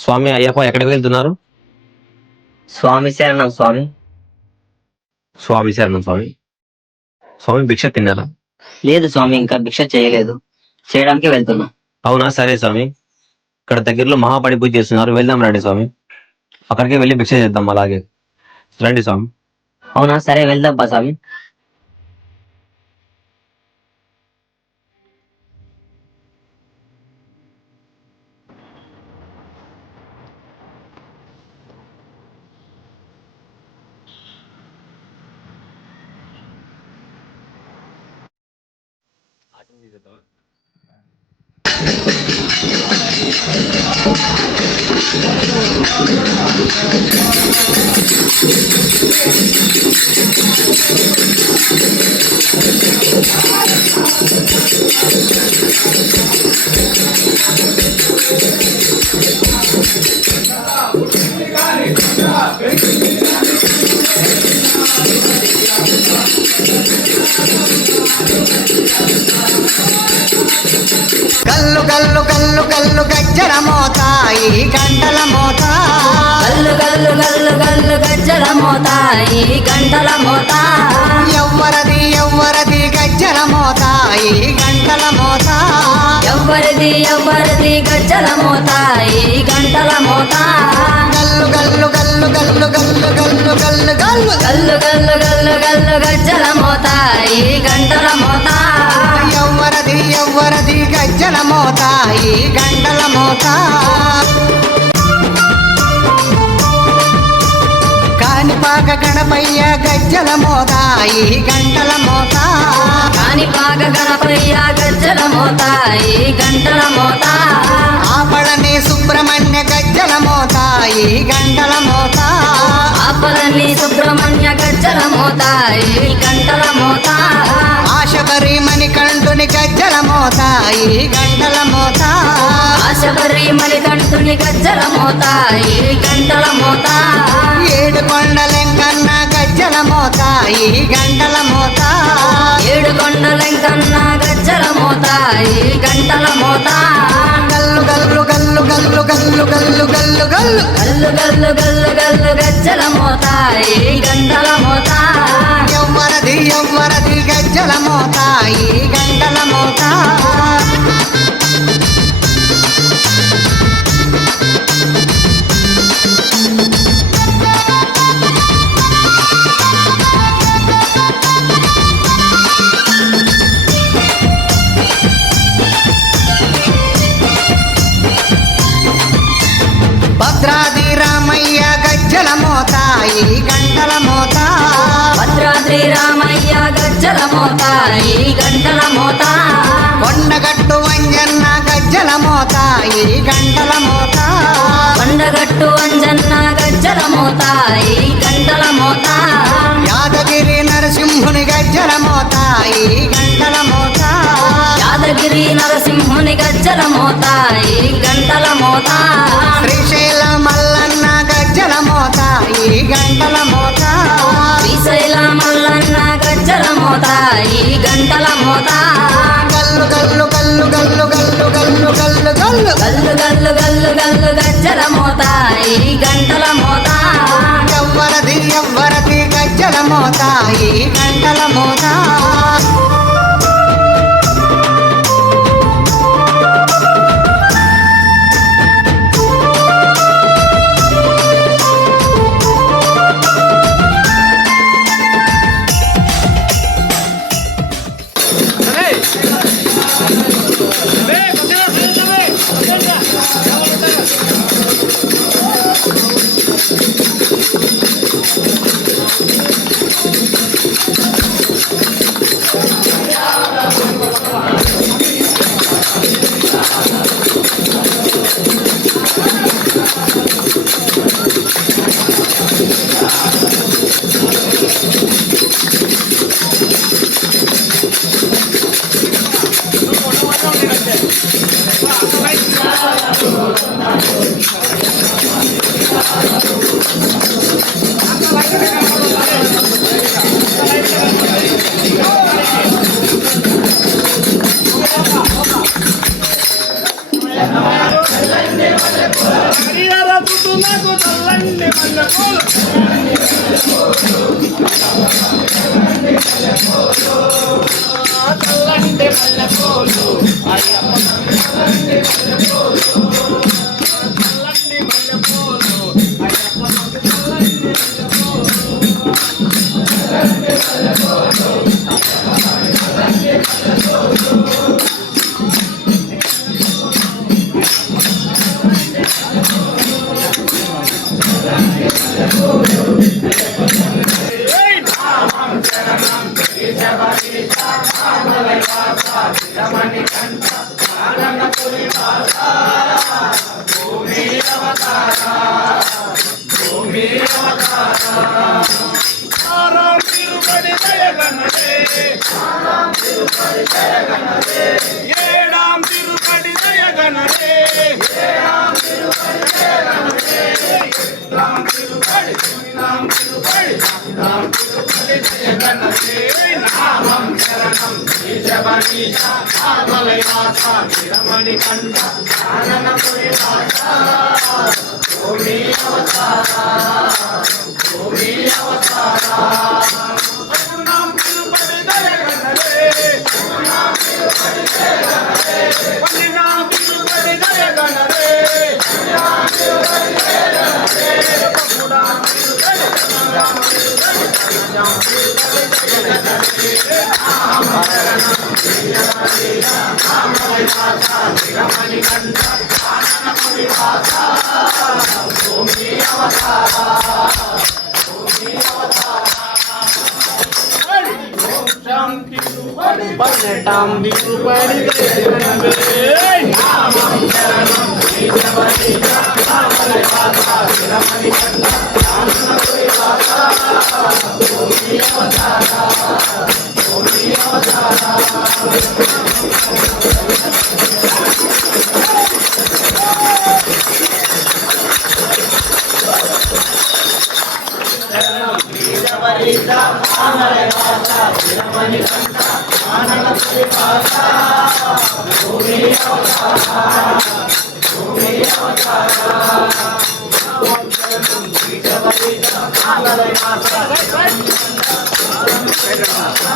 స్వామి అయ్యప్ప ఎక్కడికి వెళ్తున్నారు? స్వామి శరణం స్వామి. స్వామి శరణం స్వామి. స్వామి భిక్ష తిన్నారా? లేదు స్వామి, ఇంకా భిక్ష చేయలేదు, చేయడానికి వెళ్తున్నా. అవునా, సరే స్వామి. ఇక్కడ దగ్గరలో మహాపడి పూజ చేస్తున్నారు, వెళ్దాం రండి స్వామి. అక్కడికి వెళ్ళి భిక్ష చేద్దాం. అలాగే రండి స్వామి. అవునా, సరే వెళ్దాం బా స్వామి. గల్లు గల్లు గల్లు గల్లు గజ్జల మోత, ఈ గంటల మోత. గల్లు గల్లు గల్లు గల్లు గజ్జల మోత, ఈ గంటల మోత. ఎవ్వరది ఎవ్వరది గజ్జల మోత, ఈ గంటల మోత. ఎవ్వరిది ఎవ్వరిది గజ్జల మోత, ఈ గంటల మోత. గల్లు గల్లు గల్లు గల్లు గల్లు గల్లు గల్లు గల్లు గల్లు గల్లు గల్లు గల్లు గజ్జల మోత, ఈ గంటల మోత. ఎవ్వరది ఎవ్వరది గజ్జల మోత, ఈ గంటల మోత. కాణిపాక గణపయ్య గజ్జల మోత, ఈ గంటల మోత. కాణిపాక గణపయ్య గజ్జల మోత, ఈ గంటల మోత. ఆపళని సుబ్రహ్మణ్య గజ్జల మోత, ఈ గంటల మోత. ఆపలని సుబ్రహ్మణ్య గజ్జల మోత, ఈ గంటల మోత. ఆశబరి మణికంఠుని గజ్జల మోత, ఈ గంటల మోత. ఆశబరి మణికంఠుని గజ్జల మోత, ఈ గంటల మోత. ఏడు కొండలెంకన్న గజ్జల మోత, ఈ గంటల మోత. ఏడు కొండలెంకన్న గజ్జల మోత, ఈ గంటల మోత. గల్లు గల్లు గల్లు గల్లు గల్లు గల్లు గల్లు గల్లు గల్లు గల్లు గల్లు గల్లు గజ్జల మోత, ఈ గంటల మోత. ఎవ్వరది ఎవ్వరది గజ్జల మోత, ఈ గంటల మోత. భద్రాది రామయ్య గజ్జల మోత, ఈ గంటల మోత. భద్రాద్రి రామయ్య గజ్జల మోత, ఈ గంటల మోత. కొండగట్టు వంజన్న గజ్జల మోత, ఈ గంటల మోత. కొండగట్టు అంజన్న గజ్జల మోత, ఈ గంటల మోత. యాదగిరి నరసింహుని గజ్జల మోత, ఈ గంటల మోత. యాదగిరి నరసింహుని గజ్జల మోత, ఈ గంటల మోత. శ్రీశైల మల్లన్న గజ్జల మోత, ఈ గంటల మోత. శ్రీశైల మల్లన్న గజ్జల మోత, ఈ గంటల మోత. గల్లు గల్లు గల్లు గల్లు గల్లు గల్లు గల్లు గల్లు గల్లు గల్లు గల్లు గల్లు గజ్జల మోత, ఈ గంటల మోత. ఎవ్వరది ఎవ్వరది గజ్జల మోత, ఈ గంటల మోత. నాకు చల్లండి మల్లెపూలు చల్లండి మల్లెపూలు అయ్యప్ప చల్లండి మల్లెపూలు చల్లండి మల్లెపూలు అయ్యప్ప చల్లండి తిరుపతి జయగణరే ఏడాం తిరుపతి జయగణరే నామం శరణం నిజమనీష ఆమలయాస విరమణి కంఠ ఆననపురి వాస భూమి అవతార భూమి అవతార నాం తిరుపతి జయగణరే నాం తిరుపతి జయగణరే నాం తిరుపతి జయగణరే నాం తిరుపతి జయగణరే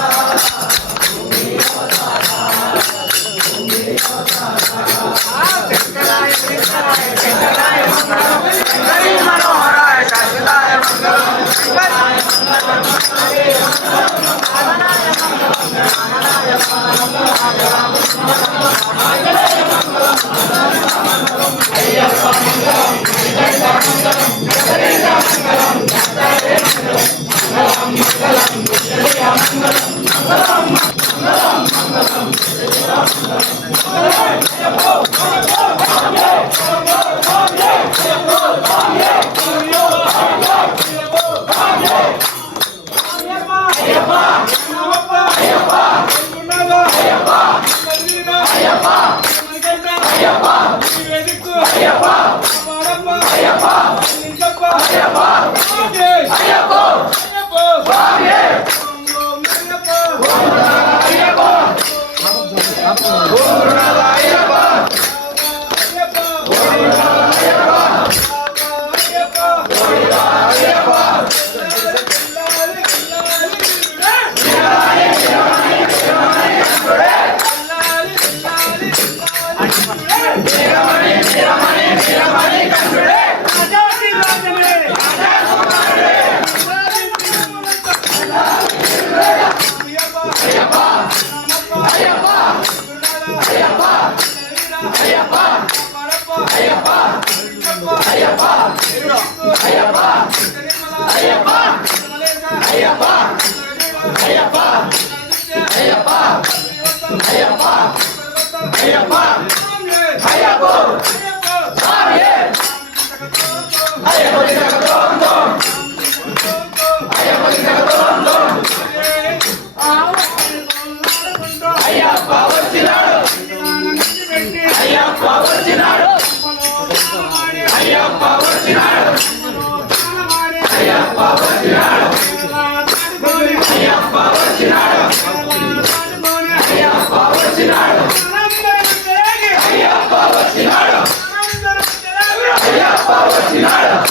వచ్చినాడు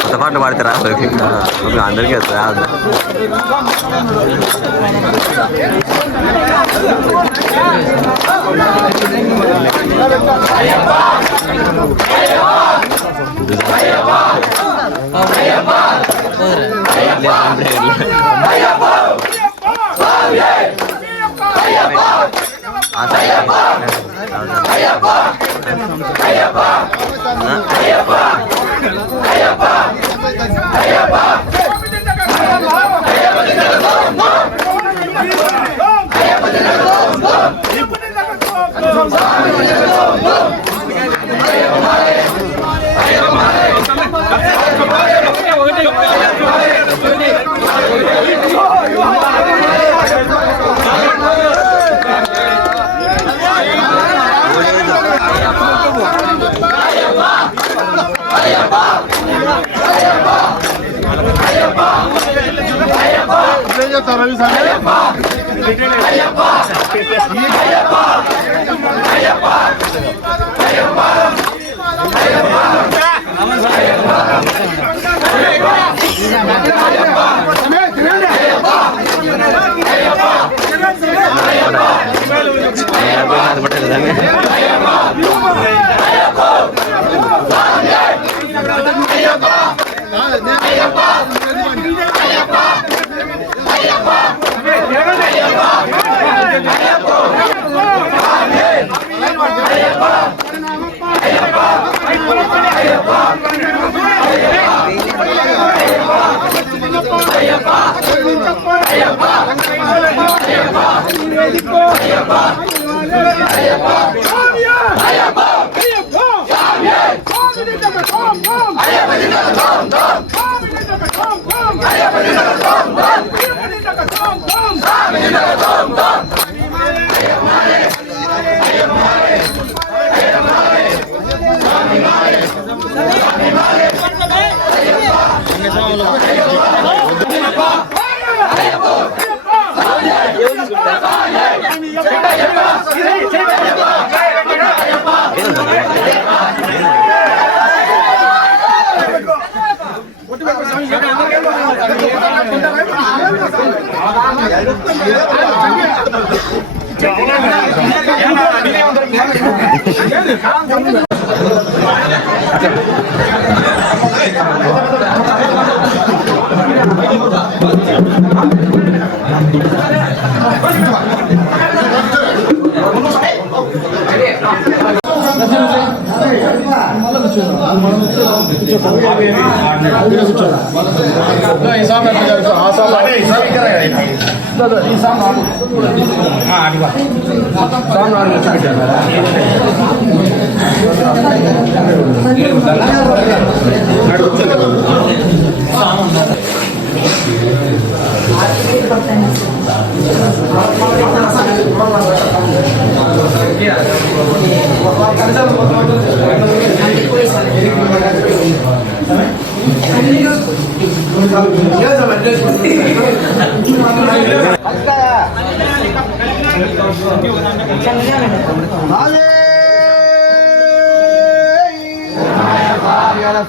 కొత్త పాటలు పాడతారా అందరికీ రాదు. అయ్యప్ప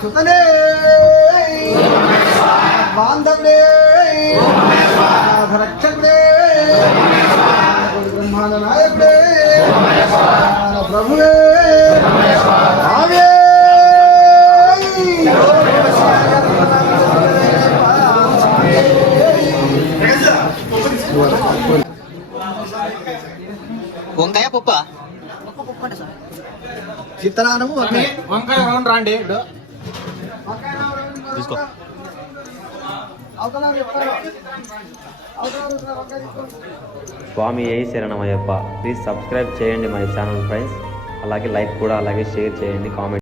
సుతనే బాంధవ్యే రక్షకుడే బ్రహ్మాండ నాయకుడే ప్రభువే ఆవే వంకాయ పప్ప చిత్తనానము వంకాయ రౌండ్ రాండి తీసుకో. స్వామి ఏ శరణమయ్యప్ప. ప్లీజ్ సబ్స్క్రైబ్ చేయండి మై ఛానల్ ఫ్రెండ్స్. అలాగే లైక్ కూడా అలాగే షేర్ చేయండి, కామెంట్